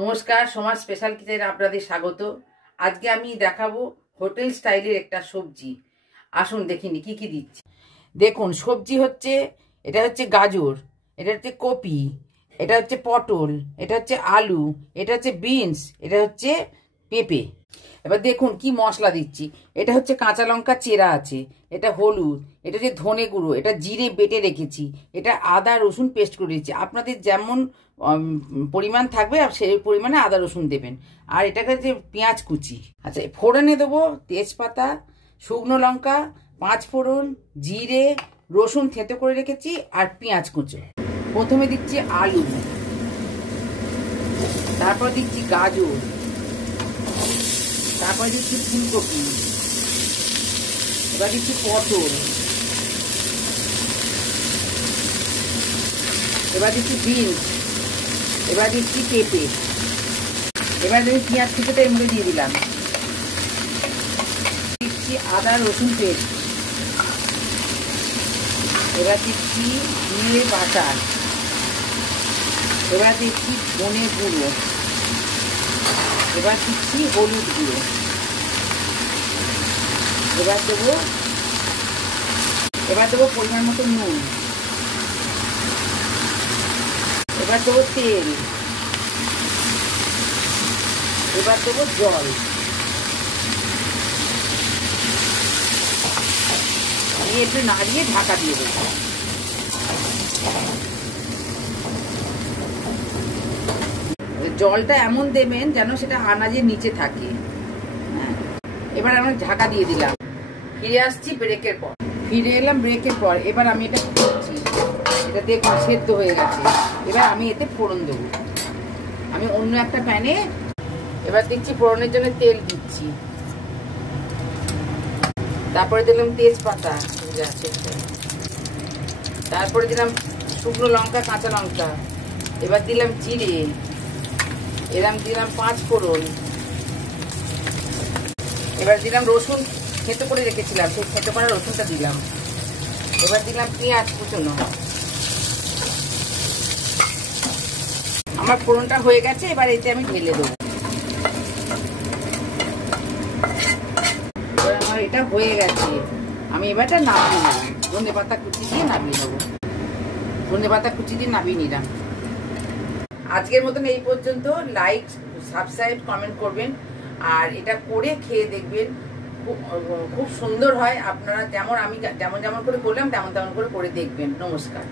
নমস্কার, সমাজ স্পেশাল কিচেনে আপনাদের স্বাগত। আজকে আমি দেখাবো হোটেল স্টাইলের একটা সবজি। আসুন দেখিনি কি কি দিচ্ছি। দেখুন, সবজি হচ্ছে, এটা হচ্ছে গাজর, এটা হচ্ছে কপি, এটা হচ্ছে পটল, এটা হচ্ছে আলু, এটা হচ্ছে বিনস, এটা হচ্ছে পেঁপে। এবার দেখুন কি মশলা দিচ্ছি। এটা হচ্ছে কাঁচা লঙ্কা চেরা আছে, এটা হলুদ, এটা হচ্ছে ধনে গুঁড়ো, এটা জিরে বেটে রেখেছি, এটা আদা রসুন পেস্ট করে দিচ্ছি। আপনাদের যেমন পরিমাণ থাকবে সেই পরিমাণে আদা রসুন দেবেন। আর এটাকে যে পেঁয়াজ কুচি। আচ্ছা, ফোড়নে দেবো তেজপাতা, শুকনো লঙ্কা, 5 ফোড়ন, জিরে, রসুন থেঁতো করে রেখেছি, আর পেঁয়াজ কুচো। প্রথমে দিচ্ছি আলু, তারপর দিচ্ছি গাজর, তারপরে দিচ্ছি ফুলকপি, এবার দিচ্ছি পটল, এবার দিচ্ছি বিনস, এবার দিচ্ছি পেঁপে। এবার আমি পেঁয়াজ কুচোটা এর মধ্যে দিয়ে দিলাম। দিচ্ছি আদা রসুন পেস্ট, এবার দিচ্ছি জিরে বাটা, এবার দিচ্ছি ধনে গুঁড়ো, এবার দিচ্ছি হলুদ গুঁড়ো, এবার দেবো পরিমাণ মতো নুন, এবার দেবো তেল, এবার দেবো জল। আমি একটু নাড়িয়ে ঢাকা দিয়ে দেবো। জলটা এমন দেবেন যেন সেটা আনাজের নিচে থাকে। এবার আমরা ঢাকা দিয়ে দিলাম। ফিরে আসছি ব্রেকের পর। ফিরে এলাম ব্রেকের পর। এবার আমি এটা করছি, এটা দেখুন সেদ্ধ হয়ে গেছে। এবার আমি এতে ফোড়ন দেবো। আমি অন্য একটা প্যানে এবার দিচ্ছি, ফোড়নের জন্য তেল দিচ্ছি, তারপরে দিলাম তেজপাতা, তারপরে দিলাম শুকনো লঙ্কা, কাঁচা লঙ্কা, এবার দিলাম জিরে, এরম দিলাম 5 ফোড়ন, এবার দিলাম রসুন থেঁতো করে রেখেছিলাম, সেই থেঁতো করা রসুনটা দিলাম। এবার দিলাম পেঁয়াজ কুচনো। আমার ফোড়নটা হয়ে গেছে, এবার এতে আমি ঢেলে দেবো। এবার আমার এটা হয়ে গেছে, আমি এবারটা নামিয়ে নেব। ধনে পাতা কুচি দিয়ে নামিয়ে নেবো। ধনে পাতা কুচি দিয়ে নামিয়ে নিলাম। আজকের মতন এই পর্যন্ত। লাইক, সাবস্ক্রাইব, কমেন্ট করবেন, আর এটা করে খেয়ে দেখবেন। খুব সুন্দর হয়। আপনারা যেমন আমি যেমন করে করলাম তেমন করে দেখবেন। নমস্কার।